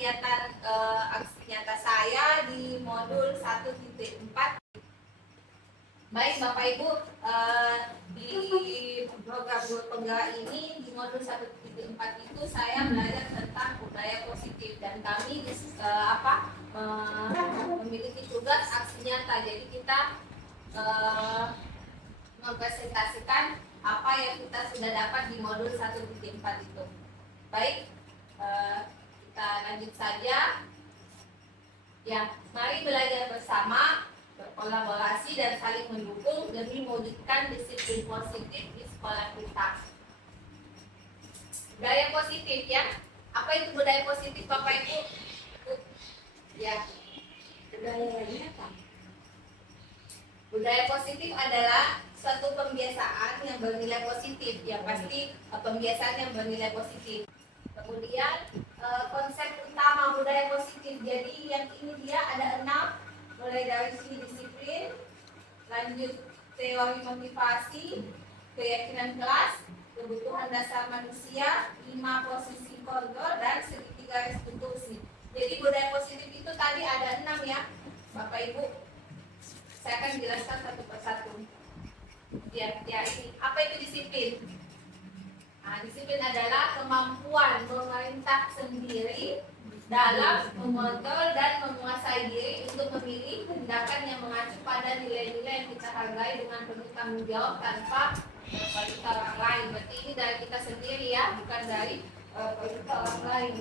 kegiatan aksi nyata saya di modul 1.4. Baik Bapak Ibu, di program penggerak ini di modul 1.4 itu saya belajar tentang budaya positif dan kami memiliki tugas aksi nyata. Jadi kita mempresentasikan apa yang kita sudah dapat di modul 1.4 itu. Baik, kita lanjut saja. Ya, mari belajar bersama, berkolaborasi dan saling mendukung demi mewujudkan disiplin positif di sekolah kita. Budaya positif ya. Apa itu budaya positif Bapak Ibu? Ya. Budayanya apa? Budaya positif adalah suatu pembiasaan yang bernilai positif. Ya pasti pembiasaan yang bernilai positif. Kemudian konsep utama budaya positif. Jadi yang ini dia ada 6, mulai dari sini disiplin, lanjut teori motivasi, keyakinan kelas, kebutuhan dasar manusia, 5 posisi kontrol, dan segitiga restitusi. Jadi budaya positif itu tadi ada 6 ya Bapak Ibu. Saya akan jelaskan satu persatu. Ya ini. Apa itu disiplin? Nah, disiplin adalah kemampuan memerintah sendiri dalam mengontrol dan menguasai diri untuk memilih tindakan yang mengacu pada nilai-nilai yang kita hargai dengan penuh tanggung jawab tanpa perintah orang lain. Berarti ini dari kita sendiri ya, bukan dari perintah orang lain.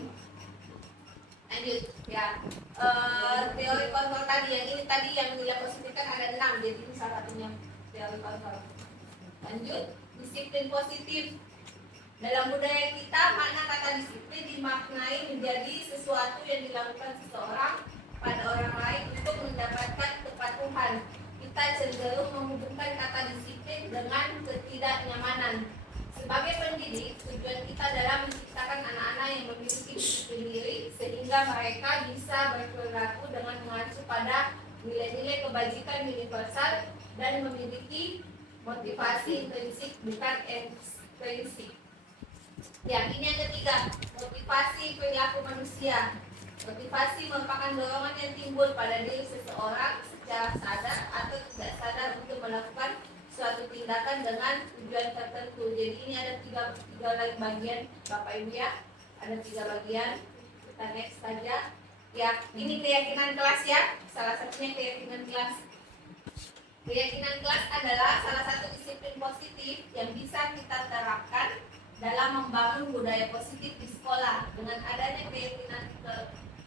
Lanjut ya. Teori kontrol tadi, yang ini tadi yang nilai positif kan ada 6, jadi ini salah satunya teori kontrol. Lanjut, disiplin positif. Dalam budaya kita, makna kata disiplin dimaknai menjadi sesuatu yang dilakukan seseorang pada orang lain untuk mendapatkan kepatuhan. Kita cenderung menghubungkan kata disiplin dengan ketidaknyamanan. Sebagai pendidik, tujuan kita adalah menciptakan anak-anak yang memiliki disiplin diri sehingga mereka bisa berperilaku dengan mengacu pada nilai-nilai kebajikan universal dan memiliki motivasi intrinsik bukan ekstrinsik. Ya, ini yang ketiga, motivasi perilaku manusia. Motivasi merupakan dorongan yang timbul pada diri seseorang secara sadar atau tidak sadar untuk melakukan suatu tindakan dengan tujuan tertentu. Jadi ini ada tiga bagian Bapak Ibu ya. Ada 3 bagian. Kita next saja. Ya, ini keyakinan kelas ya. Salah satunya keyakinan kelas. Keyakinan kelas adalah salah satu disiplin positif yang bisa kita terapkan dalam membangun budaya positif di sekolah. Dengan adanya keyakinan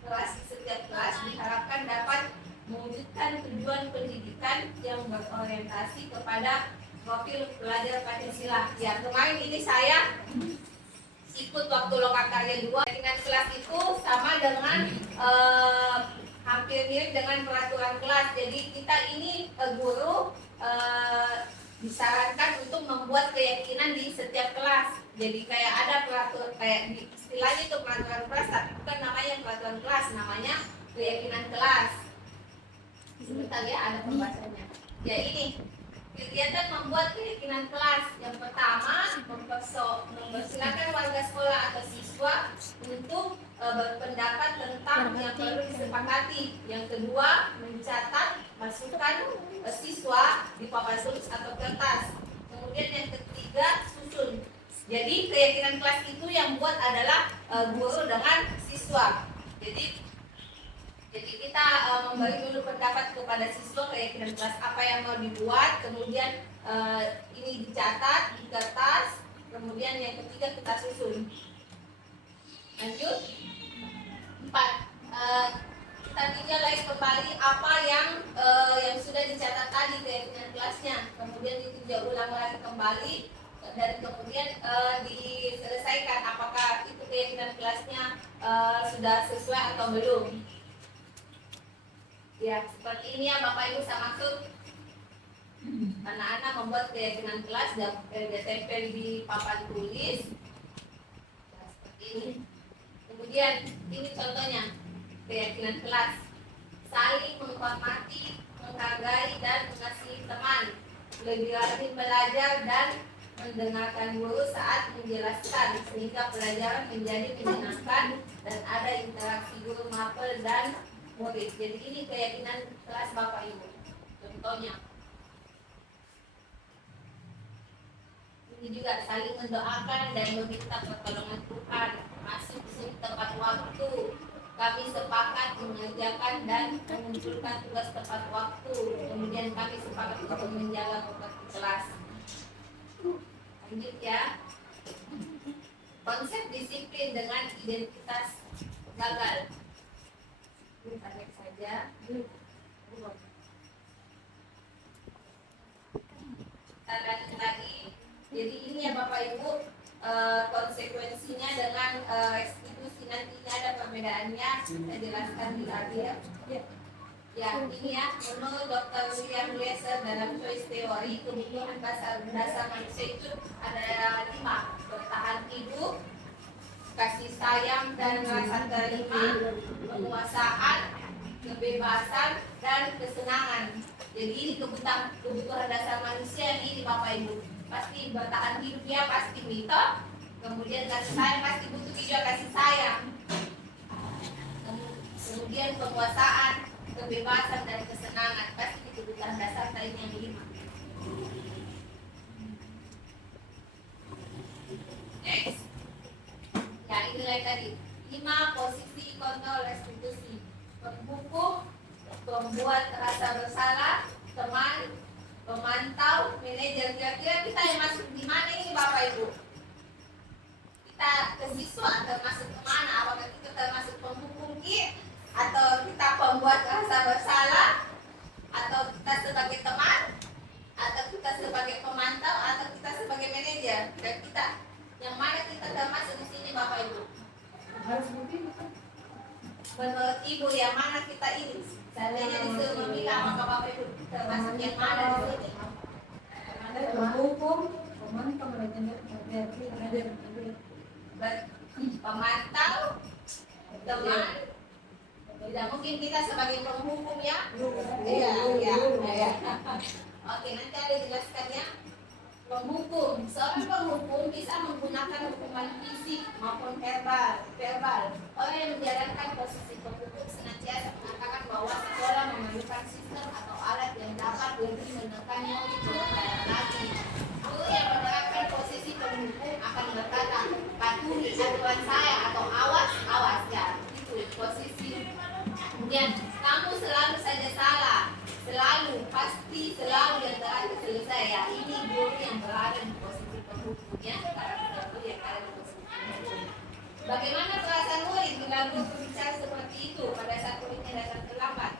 kelas di setiap kelas diharapkan dapat mewujudkan tujuan pendidikan yang berorientasi kepada profil pelajar Pancasila. Ya, kemarin ini saya ikut waktu Lokakarya 2. Keyakinan kelas itu sama dengan hampir mirip dengan peraturan kelas. Jadi kita ini guru disarankan untuk membuat keyakinan di setiap kelas. Jadi kayak ada peraturan, kayak istilahnya itu peraturan kelas, tapi bukan namanya peraturan kelas, namanya keyakinan kelas. Sebentar ya, ada pembahasannya. Ya ini kegiatan membuat keyakinan kelas. Yang pertama, mempersilakan warga sekolah atau siswa untuk berpendapat tentang yang perlu disepakati. Yang kedua, mencatat masukan siswa di papan tulis atau kertas. Kemudian yang ketiga, susun. Jadi keyakinan kelas itu yang buat adalah guru dengan siswa. Jadi kita memberi dulu pendapat kepada siswa keyakinan kelas apa yang mau dibuat, kemudian ini dicatat di kertas, kemudian yang ketiga kita susun. Lanjut. 4. Kita tinjau lagi kembali apa yang sudah dicatat tadi keyakinan kelasnya, kemudian ditinjau ulang lagi kembali dan kemudian diselesaikan apakah itu keyakinan kelasnya sudah sesuai atau belum. Ya, seperti ini ya Bapak Ibu, saya maksud anak-anak membuat keyakinan kelas dan ditempel di papan tulis. Nah, seperti ini. Kemudian ini contohnya keyakinan kelas: saling menghormati, menghargai dan mengasihi teman, lebih rajin belajar dan mendengarkan guru saat menjelaskan sehingga pelajaran menjadi menyenangkan dan ada interaksi guru mapel dan murid. Jadi ini keyakinan kelas Bapak Ibu. Contohnya, ini juga saling mendoakan dan meminta pertolongan Tuhan. Masuk sini tepat waktu. Kami sepakat mengerjakan dan mengumpulkan tugas tepat waktu. Kemudian kami sepakat untuk menjaga kompetisi kelas. Lanjut ya. Konsep disiplin dengan identitas gagal. Tarik saja. Kita lanjut lagi. Jadi ini ya Bapak Ibu, konsekuensinya dengan restitusi nantinya ada perbedaannya. Saya jelaskan di tadi ya. Ya, ini ya, menurut Dr. William Glasser dalam choice theory, kebutuhan dasar manusia itu ada 5: bertahan hidup, kasih sayang dan rasa terima, penguasaan, kebebasan, dan kesenangan. Jadi ini kebutuhan dasar manusia ini Bapak Ibu. Pasti bertahan hidupnya pasti mitos, kemudian kasih sayang pasti butuh juga kasih sayang, kemudian penguasaan, kebebasan, dan kesenangan pasti kebutuhan dasar lain yang 5. Next. Ya, ini lagi tadi 5 posisi kontrol restitusi: penghukum, pembuat rasa bersalah, teman, pemantau, manajer. Kira-kira kita yang masuk di mana ini Bapak Ibu? Kita ke siswa atau masuk ke mana? Apakah kita termasuk penghukum atau kita pembuat rasa bersalah, atau kita sebagai teman, atau kita sebagai pemantau, atau kita sebagai manajer? Dan kita yang mana kita termasuk di sini Bapak Ibu? Harus memilih. Menurut Ibu yang mana kita ini? Seandainya disuruh memilih, maka Bapak Ibu termasuk yang mana di sini? Ada penghukum, pemantau, manajer, pemantau, teman. Tidak mungkin kita sebagai penghukum ya? Iya. Oke, nanti ada jelaskannya. Penghukum, seorang penghukum bisa menggunakan hukuman fisik maupun verbal. Orang yang menjalankan posisi penghukum senantiasa mengatakan bahwa seseorang memerlukan sistem atau alat yang dapat lebih menekannya untuk lagi. Guru yang menerapkan posisi penghukum akan berkata, patuhi aturan saya, atau awas ya. Itu posisi. Kemudian, kamu selalu saja salah. Selalu, pasti selalu yang terakhir selesai ya. Ini guru yang berada di posisi penghukumnya, karena guru yang ada di posisi penghukum. Bagaimana perasaan murid bila guru berbicara seperti itu pada saat muridnya datang terlambat?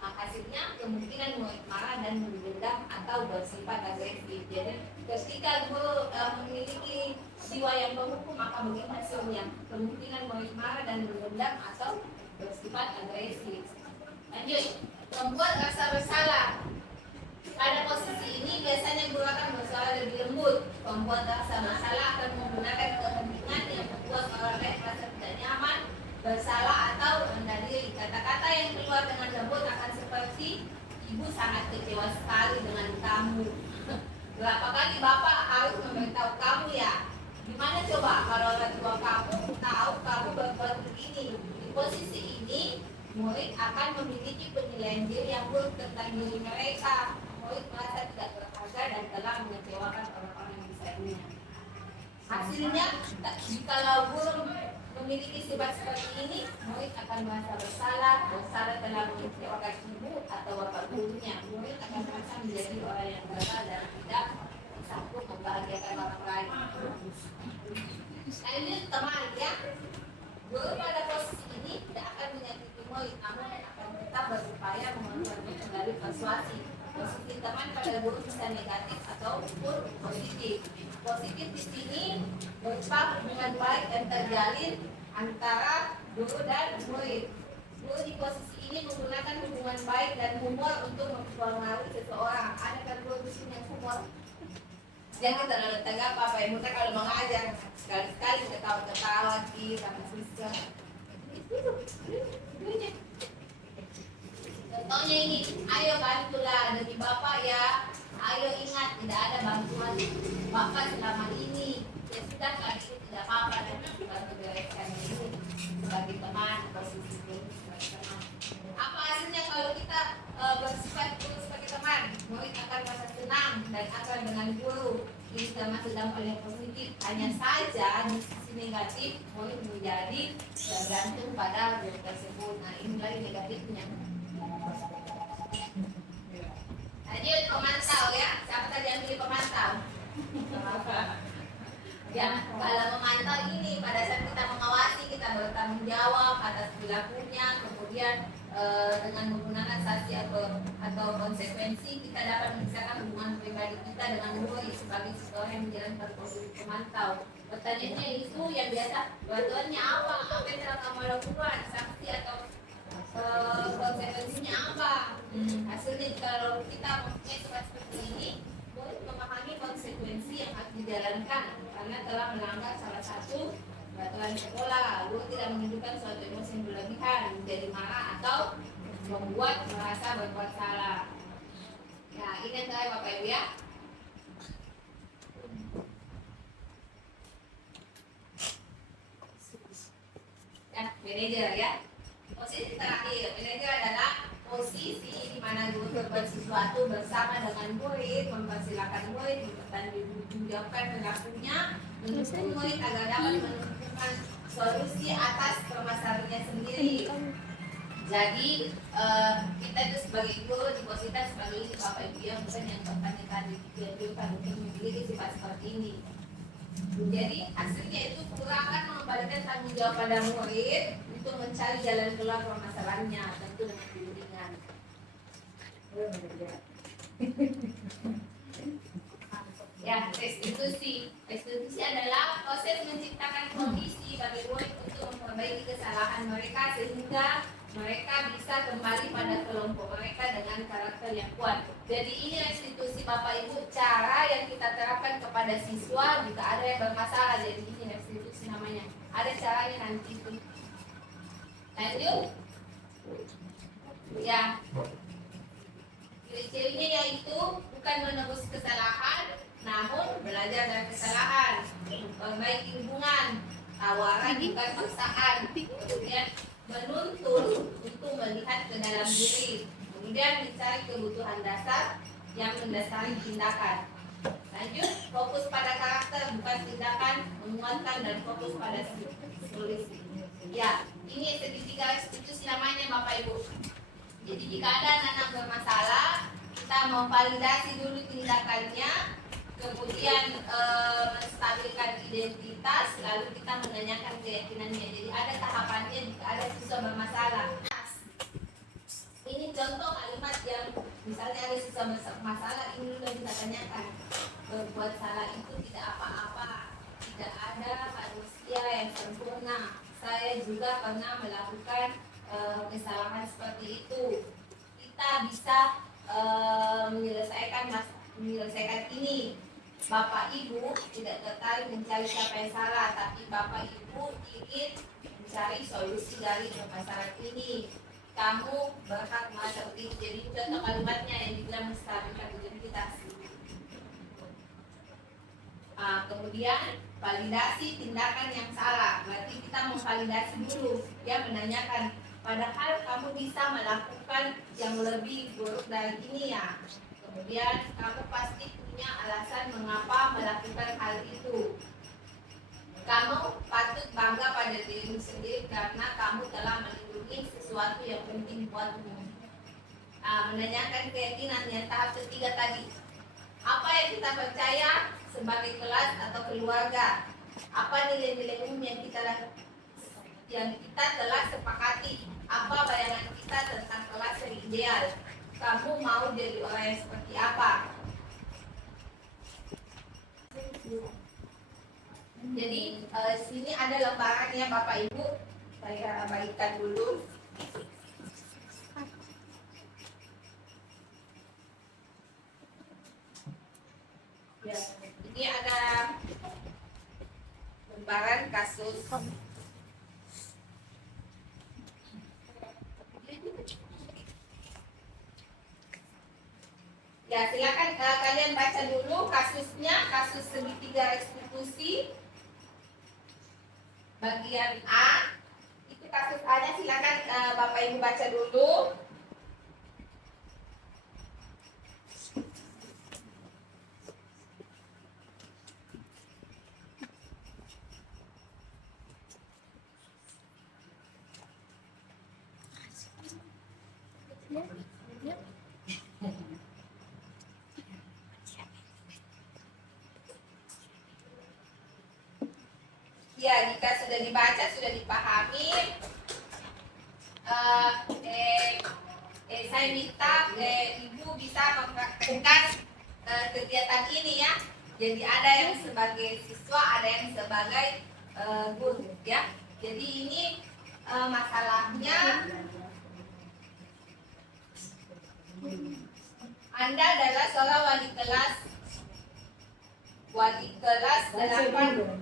Hasilnya kemungkinan murid marah dan mendendam atau bersifat agresif. Jadi ketika guru memiliki jiwa yang penghukum, maka begini hasilnya: kemungkinan murid marah dan mendendam atau bersifat agresif. Lanjut. Membuat rasa bersalah. Pada posisi ini biasanya guru akan bersuara lebih lembut. Pembuat rasa bersalah akan menggunakan kepentingan yang membuat orang lain merasa tidak nyaman, bersalah, atau rendah diri. Kata-kata yang keluar dengan lembut akan seperti, ibu sangat kecewa sekali dengan kamu. Berapa kali bapak harus memberitahu kamu ya? Gimana coba kalau orang tua kamu tahu kamu berbuat begini? Di posisi ini murid akan memiliki penilaian diri yang buruk tentang diri mereka. Murid merasa tidak berharga dan telah mengecewakan orang-orang yang disayangnya. Hasilnya, jikalau guru memiliki sifat seperti ini, murid akan merasa bersalah telah mengecewakan ibu atau bapak gurunya. Murid akan merasa menjadi orang yang gagal dan tidak sanggup membahagiakan orang lain. Nah, ini teman ya. Guru pada posisi ini tidak akan menyakiti murid, namun akan tetap berupaya mengontrolnya kembali persuasi. Posisi teman pada guru bisa negatif ataupun positif. Positif di sini berupa hubungan baik yang terjalin antara guru dan murid. Guru di posisi ini menggunakan hubungan baik dan humor untuk mempengaruhi seseorang. Ada kan guru di sini yang humor? Jangan terlalu tegak Bapak Ibu kalau mengajar. Sekali-sekali ketawa-ketawa sama siswa. Contohnya ini, ayo bantulah demi Bapak ya. Ayo ingat, tidak ada bantuan Bapak selama ini. ya sudah kan itu tidak apa-apa dan bantu bereskan ini sebagai teman posisi itu sebagai teman. Apa hasilnya kalau kita bersifat guru sebagai teman? Murid akan merasa senang dan akan dengan guru. Ini termasuk dampak yang positif. Hanya saja di sisi negatif murid menjadi tergantung pada guru tersebut. Nah ini lagi negatifnya. Lanjut pemantau ya. Siapa tadi yang pilih pemantau? Ya, kalau memantau ini pada saat kita mengawasi, kita bertanggung jawab atas perilakunya, kemudian dengan menggunakan sanksi atau konsekuensi kita dapat memisahkan hubungan pribadi kita dengan murid sebagai seseorang yang menjalankan posisi pemantau. Pertanyaannya itu yang biasa, bantuannya apa? Apa yang telah kamu lakukan? Sanksi atau konsekuensinya apa? Hasilnya kalau kita mempunyai sifat seperti ini, murid memahami konsekuensi yang harus dijalankan karena telah melanggar salah satu peraturan sekolah. Guru tidak menunjukkan suatu emosi yang berlebihan, menjadi marah atau membuat merasa berbuat salah. Nah, ini yang terakhir Bapak Ibu ya. Ya, manajer ya. Posisi terakhir, manajer adalah posisi di mana guru berbuat sesuatu bersama dengan murid, mempersilahkan murid, mempertanggungjawabkan perilakunya, mendukung murid agar dapat menemukan solusi atas permasalahannya sendiri. Jadi kita itu sebagai guru di posisi sebagai ini Bapak Ibu yang bukan yang bertanya tadi dianjurkan untuk memiliki sifat seperti ini. Jadi hasilnya itu kurang akan mengembalikan tanggung jawab pada murid untuk mencari jalan keluar permasalahannya, tentu dengan bimbingan. Ya, restitusi. Restitusi adalah proses menciptakan kondisi bagi murid untuk memperbaiki kesalahan mereka sehingga mereka bisa kembali pada kelompok mereka dengan karakter yang kuat. Jadi ini restitusi Bapak Ibu, cara yang kita terapkan kepada siswa jika ada yang bermasalah. Jadi ini restitusi namanya. Ada caranya nanti itu. Lanjut. Ya. Ciri-cirinya yaitu bukan menebus kesalahan, namun belajar dari kesalahan, memperbaiki hubungan, tawaran bukan paksaan, kemudian menuntut untuk melihat ke dalam diri, kemudian mencari kebutuhan dasar yang mendasari tindakan. Lanjut, fokus pada karakter bukan tindakan, menguatkan dan fokus pada solusi. Ya, ini segitiga restitusi namanya Bapak Ibu. Jadi jika ada anak bermasalah, kita memvalidasi dulu tindakannya, kemudian menstabilkan identitas, lalu kita menanyakan keyakinannya. Jadi ada tahapannya jika ada siswa bermasalah. Ini contoh kalimat yang misalnya ada siswa bermasalah, ini sudah kita tanyakan. Berbuat salah itu tidak apa-apa, tidak ada manusia yang sempurna. Saya juga pernah melakukan kesalahan seperti itu. Kita bisa menyelesaikan ini. Bapak Ibu tidak tertarik mencari siapa yang salah, tapi Bapak Ibu ingin mencari solusi dari permasalahan ini. Kamu berhak merasa seperti itu. Jadi contoh kalimatnya yang dibilang menstabilkan identitas. Kemudian validasi tindakan yang salah. Berarti kita memvalidasi dulu, ya, menanyakan. Padahal kamu bisa melakukan yang lebih buruk dari ini ya. Kemudian kamu pasti punya alasan mengapa melakukan hal itu. Kamu patut bangga pada dirimu sendiri karena kamu telah melindungi sesuatu yang penting buatmu. Menanyakan keyakinan yang tahap ketiga tadi. Apa yang kita percaya sebagai kelas atau keluarga? Apa nilai-nilai umum yang kita telah sepakati? Apa bayangan kita tentang kelas yang ideal? Kamu mau jadi orang yang seperti apa? Jadi sini ada lembarannya Bapak Ibu. Saya bagikan dulu. Ya, ini ada lembaran kasus. Ya, silakan kalian baca dulu kasusnya, kasus segitiga restitusi bagian A. Itu kasus A-nya, silakan Bapak Ibu baca dulu. Ya, jika sudah dibaca, sudah dipahami, saya minta Ibu bisa mempraktekkan kegiatan ini ya. Jadi ada yang sebagai siswa, ada yang sebagai guru ya. Jadi ini masalahnya Anda adalah seorang wali kelas 8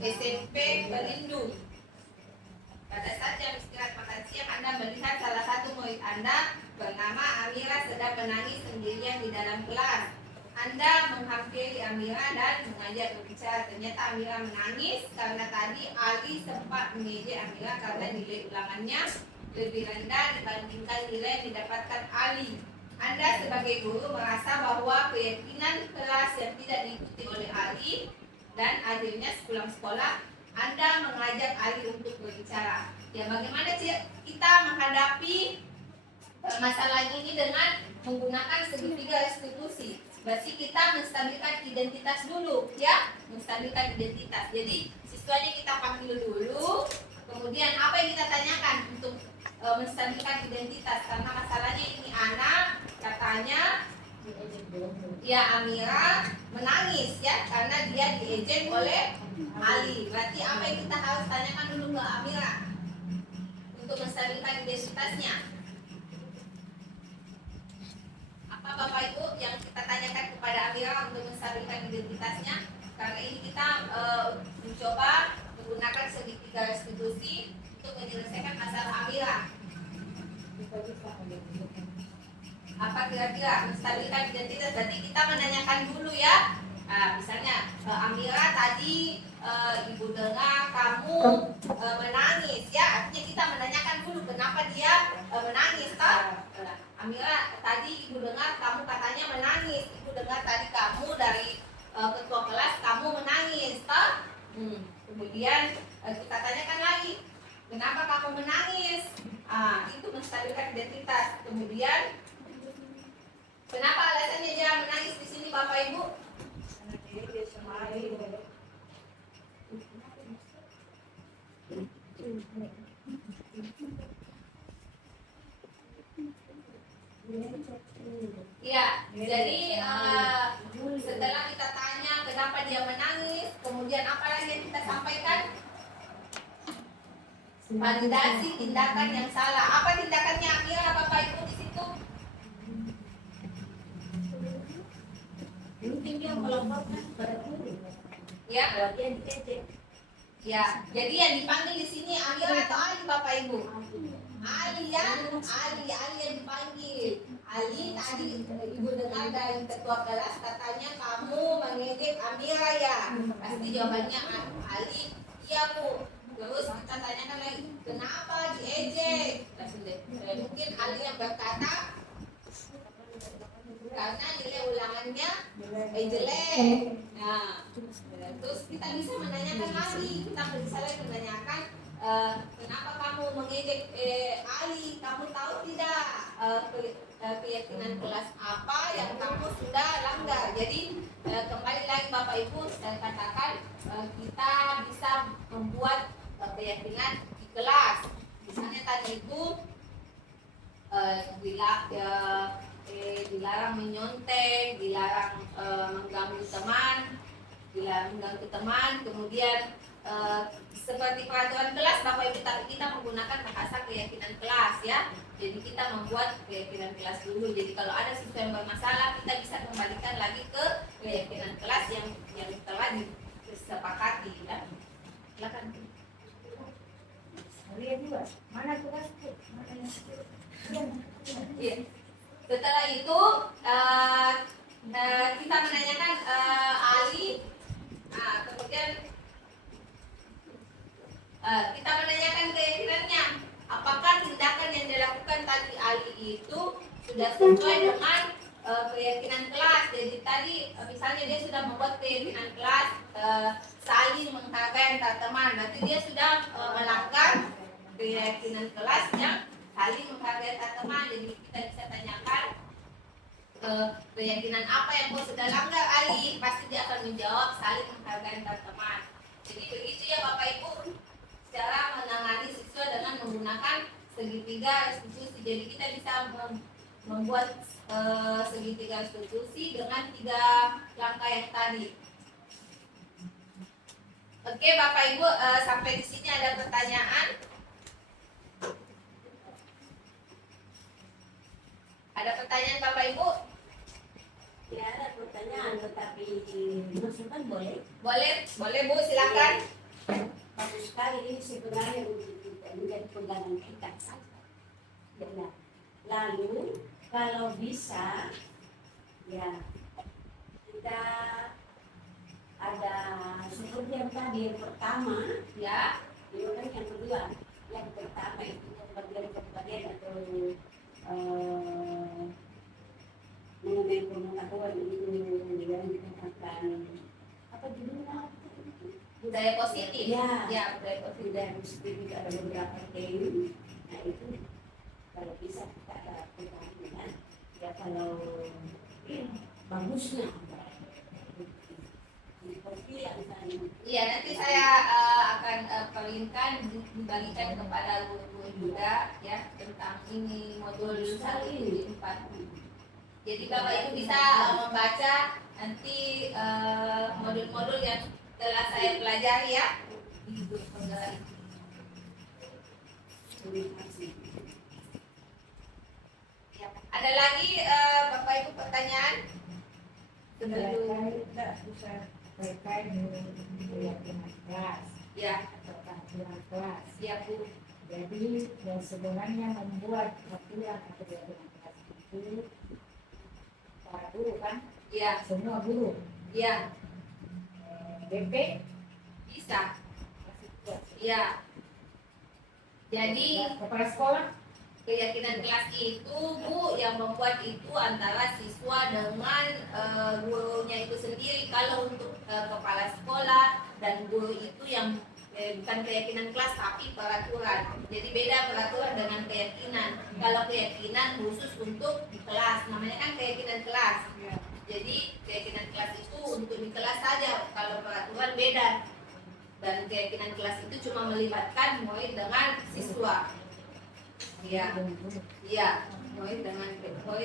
SMP Pelindung. Pada saat jam istirahat makan siang, Anda melihat salah satu murid Anda bernama Amira sedang menangis sendirian di dalam kelas. Anda menghampiri Amira dan mengajak berbicara. Ternyata Amira menangis karena tadi Ali sempat mengejek Amira karena nilai ulangannya lebih rendah dibandingkan nilai yang didapatkan Ali. Anda sebagai guru merasa bahwa keyakinan kelas yang tidak diikuti oleh Ali, dan akhirnya sepulang sekolah Anda mengajak Ali untuk berbicara. Ya, bagaimana kita menghadapi masalah ini dengan menggunakan segitiga restitusi? Berarti kita menstabilkan identitas dulu, ya, menstabilkan identitas. Jadi siswanya kita panggil dulu, kemudian apa yang kita tanyakan untuk menstabilkan identitas? Karena masalahnya ini anak katanya ya Amira menangis ya karena dia diejek oleh Ali. Berarti apa yang kita harus tanyakan dulu ke Amira untuk menstabilkan identitasnya? Apa Bapak Ibu yang kita tanyakan kepada Amira untuk menstabilkan identitasnya? Karena ini kita mencoba menggunakan segitiga restitusi untuk menyelesaikan masalah Amira. Apa kira-kira menstabilkan identitas? Berarti kita menanyakan dulu ya. Misalnya Amira tadi ibu dengar kamu menangis ya, artinya kita menanyakan dulu kenapa dia menangis toh. Amira tadi ibu dengar kamu katanya menangis, ibu dengar tadi kamu dari ketua kelas kamu menangis toh. Kemudian kita tanyakan lagi kenapa kamu menangis. Itu menstabilkan identitas. Kemudian kenapa alasannya dia menangis di sini Bapak Ibu? Ya, jadi setelah kita tanya kenapa dia menangis, kemudian apa lagi yang kita sampaikan? Validasi tindakan yang salah. Apa tindakannya Amira Bapak Ibu di situ? Mungkin dia melaporkan pada guru. Ya. Bahwa dia diejek. Ya, jadi yang dipanggil di sini Amira atau Ali Bapak Ibu? Ali ya, Ali yang dipanggil. Ali tadi ibu dengar dari ketua kelas katanya kamu mengejek Amira ya. Pasti jawabannya Ali, iya Bu. Terus kita tanyakan lagi, kenapa diejek? Mungkin Ali yang berkata karena nilai ulangannya jelek. Nah, terus kita bisa menanyakan lagi, kita bisa lagi menanyakan kenapa kamu mengejek Ali? Kamu tahu tidak keyakinan kelas apa yang kamu sudah langgar? Jadi kembali lagi Bapak Ibu, saya katakan kita bisa membuat keyakinan di kelas. Misalnya tadi itu dilarang menyontek, dilarang mengganggu teman, kemudian seperti peraturan kelas Bapak Ibu kita menggunakan bahasa keyakinan kelas ya. Jadi kita membuat keyakinan kelas dulu. Jadi kalau ada siswa yang bermasalah, kita bisa kembalikan lagi ke keyakinan kelas yang telah disepakati ya. Silakan. Lihat juga, mana tugasku? Mana yang Iya. Setelah itu kita menanyakan Ali. Kemudian kita menanyakan keyakinannya, apakah tindakan yang dilakukan tadi Ali itu sudah sesuai dengan keyakinan kelas. Jadi tadi misalnya dia sudah membuat keyakinan kelas saling menghargai antar teman, berarti dia sudah melanggar keyakinan kelas yang saling menghargai antar teman. Jadi kita bisa tanyakan keyakinan apa yang kau sudah langgar Ali, pasti dia akan menjawab saling menghargai antar teman. Jadi begitu ya Bapak Ibu cara menangani siswa dengan menggunakan segitiga restitusi. Jadi kita bisa membuat segitiga restitusi dengan 3 langkah yang tadi. Oke Bapak Ibu, sampai di sini ada pertanyaan? Ada pertanyaan Bapak Ibu? Ya ada pertanyaan, tetapi masukan boleh? Boleh Bu, silakan. Bagus sekali ini sebenarnya menjadi pegangan kita. Ya. Lalu kalau bisa ya kita ada seperti yang tadi yang pertama Ya, itu kan yang kedua, yang pertama itu bagian atau mengenai pengetahuan itu yang dikatakan apa judulnya? budaya positif. Ya, Budaya positif. budaya positif itu ada beberapa tema. Nah itu kalau bisa kita ada pertanyaan. Ya kalau bagusnya seperti yang tadi. Iya, nanti saya akan perlihatkan dibagikan kepada guru-guru juga ya tentang ini modul 174. Jadi Bapak Ibu bisa membaca nanti modul-modul yang telah saya pelajari ya di grup penggerak. Ya. Ada lagi Bapak Ibu pertanyaan? Terkait dengan keyakinan kelas Ya, atau peraturan kelas. ya Bu. Jadi yang sebenarnya membuat peraturan atau keyakinan kelas itu para guru kan, Ya, semua guru. ya, BP bisa. masih kuat. Ya. Jadi Kepala sekolah keyakinan kelas itu Bu yang membuat itu antara siswa dengan gurunya itu sendiri. Kalau untuk kepala sekolah dan guru itu yang bukan keyakinan kelas tapi peraturan. Jadi beda peraturan dengan keyakinan. Kalau keyakinan khusus untuk di kelas, namanya kan keyakinan kelas. Jadi keyakinan kelas itu untuk di kelas saja. Kalau peraturan beda. Dan keyakinan kelas itu cuma melibatkan murid dengan siswa. Iya, iya, murid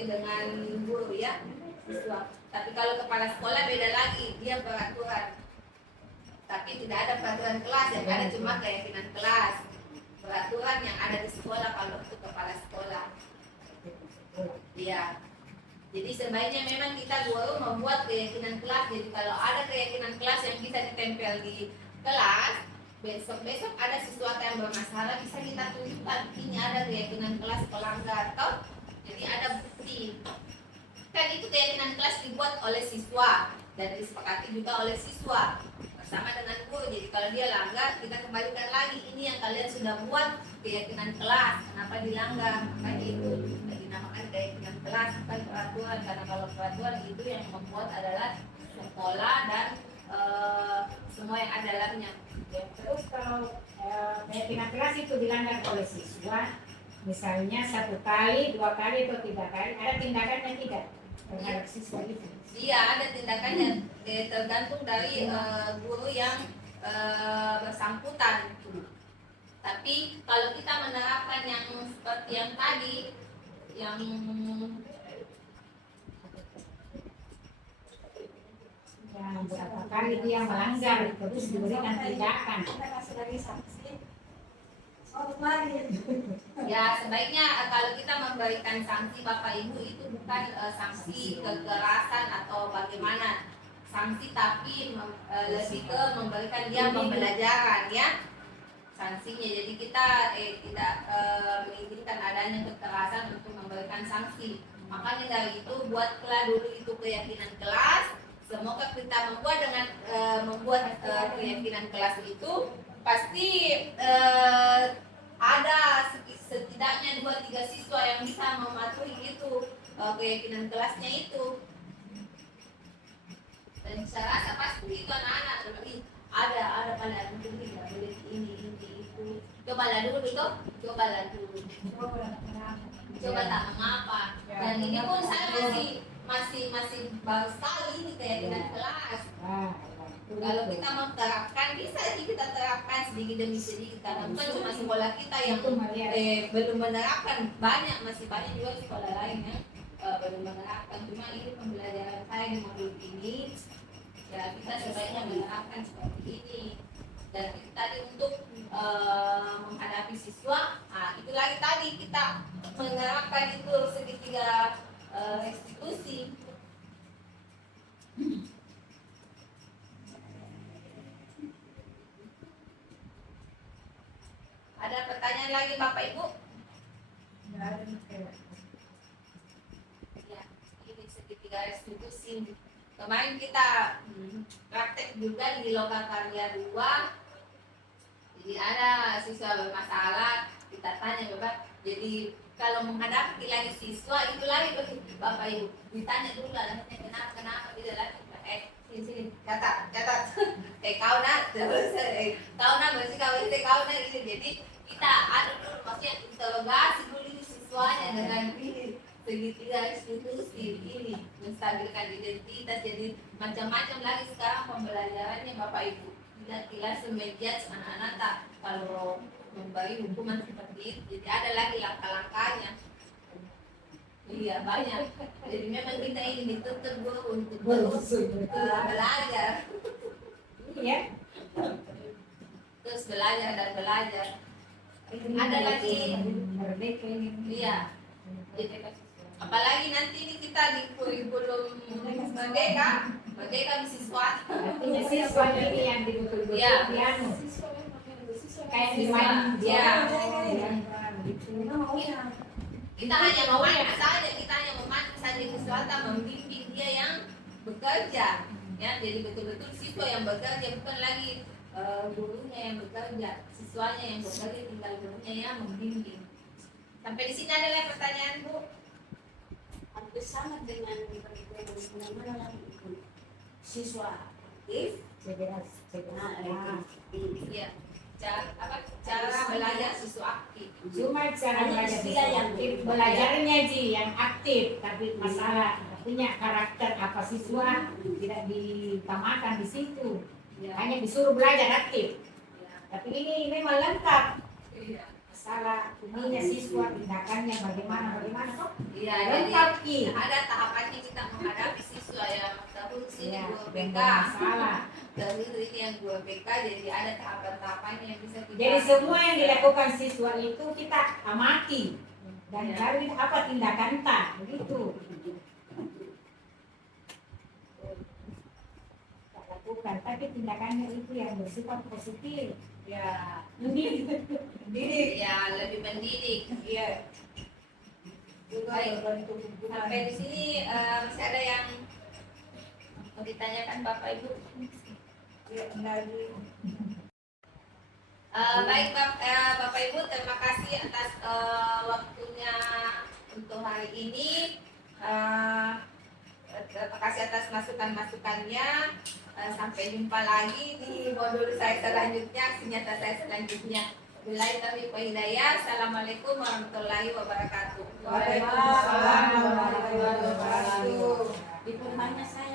dengan guru ya, siswa. Tapi kalau kepala sekolah beda lagi, dia peraturan. Tapi tidak ada peraturan kelas, yang ada cuma keyakinan kelas. Peraturan yang ada di sekolah kalau untuk kepala sekolah. Iya. Jadi sebaiknya memang kita guru membuat keyakinan kelas. Jadi kalau ada keyakinan kelas yang bisa ditempel di kelas, besok ada sesuatu yang bermasalah bisa kita tunjukkan ini ada keyakinan kelas pelanggar atau jadi ada bukti. Kan itu keyakinan kelas dibuat oleh siswa dan disepakati juga oleh siswa bersama dengan guru. Jadi kalau dia langgar kita kembalikan lagi ini yang kalian sudah buat keyakinan kelas, kenapa dilanggar? Makanya itu dinamakan keyakinan kelas bukan peraturan, karena kalau peraturan itu yang membuat adalah sekolah dan semua yang ada dalamnya. Ya, terus kalau keyakinan kelas itu dilanggar oleh siswa, misalnya 1 kali, 2 kali atau 3 kali, ada tindakannya tidak terhadap siswa itu? Iya, ada tindakannya tergantung dari guru yang bersangkutan. Tapi kalau kita menerapkan yang seperti yang tadi, yang berapa kali dia melanggar terus diberikan tindakan. ya sebaiknya kalau kita memberikan sanksi Bapak Ibu itu bukan sanksi kekerasan atau bagaimana sanksi, tapi lebih ke memberikan dia pembelajaran ya sanksinya. Jadi kita tidak menginginkan adanya kekerasan untuk memberikan sanksi. Makanya dari itu buatlah dulu itu keyakinan kelas. Semoga kita membuat keyakinan kelas itu pasti ada setidaknya 2-3 siswa yang bisa mematuhi itu keyakinan kelasnya itu. Dan saya rasa pasti itu anak-anak ada pada ini nggak boleh ini itu. Cobalah dulu coba tak mengapa. Dan ini pun saya masih baru sekali ini keyakinan kelas. Kalau kita mau terapkan, bisa sih kita terapkan sedikit demi sedikit. Karena bukan cuma sekolah kita yang belum menerapkan, masih banyak juga sekolah lain yang belum menerapkan. Cuma ini pembelajaran saya di modul ini, ya kita sebaiknya menerapkan seperti ini. Dan itu tadi untuk menghadapi siswa, itu lagi tadi kita menerapkan itu segitiga restitusi. Ada pertanyaan lagi Bapak Ibu? Ya, ini segitiga restitusi. Kemarin kita praktek juga di Loka Karya 2. Jadi ada siswa bermasalah, kita tanya Bapak. Jadi kalau menghadapi lagi siswa itu lagi Bapak Ibu ditanya dulu lah, kenapa tidak lagi? Sini catat kau nak terus kau nak bersih kau itu kau nak itu. Jadi kita ada dulu maksudnya interogasi dulu siswanya dengan ini segitiga institusi ini menstabilkan identitas. Jadi macam-macam lagi sekarang pembelajarannya Bapak Ibu. Tidak semediat anak-anak tak kalau memberi hukuman seperti itu. Jadi ada lagi langkah-langkahnya. Iya banyak. Jadi memang kita ini dituntut untuk belajar. Iya. Terus belajar dan belajar. Ada lagi. Iya. Jadi, apalagi nanti ini kita di kurikulum merdeka siswa. Artinya siswa ini yang betul-betul piano. Kayak di mana dia. Kita hanya memandu saja siswa, membimbing dia yang bekerja. Ya, jadi betul-betul siswa yang bekerja, bukan lagi gurunya yang bekerja, siswanya yang bekerja, tinggal gurunya yang membimbing. Sampai di sini ada lagi pertanyaan Bu? Hampir sama dengan mana lagi siswa aktif, Iya. Cara belajar siswa aktif. Cuma cara belajar yang aktif, belajarnya yang aktif, tapi masalah artinya karakter apa siswa tidak ditamakan di situ. Hanya disuruh belajar aktif. Tapi ini memang lengkap. Masalah ininya siswa, tindakannya bagaimana kok? Iya, lengkap jadi ada tahapannya kita menghadapi siswa yang terus ini guru BK. Masalah. Terus ini yang guru BK, jadi ada tahapan-tahapannya yang bisa kita. Jadi semua yang dilakukan siswa itu kita amati dan cari apa tindakan tak begitu. Tak lakukan, tapi tindakannya itu yang bersifat positif. Ya, Mendidik. ya lebih mendidik. Iya. Baik. Sampai di sini masih ada yang mau ditanyakan Bapak Ibu? Baik Bapak Ibu, terima kasih atas waktunya untuk hari ini. Terima kasih atas masukan-masukannya. Sampai jumpa lagi di modul saya selanjutnya, nyata saya selanjutnya. Billahi taufiq wa hidayah. Assalamualaikum warahmatullahi wabarakatuh. Waalaikumsalam warahmatullahi wabarakatuh. Di rumahnya saya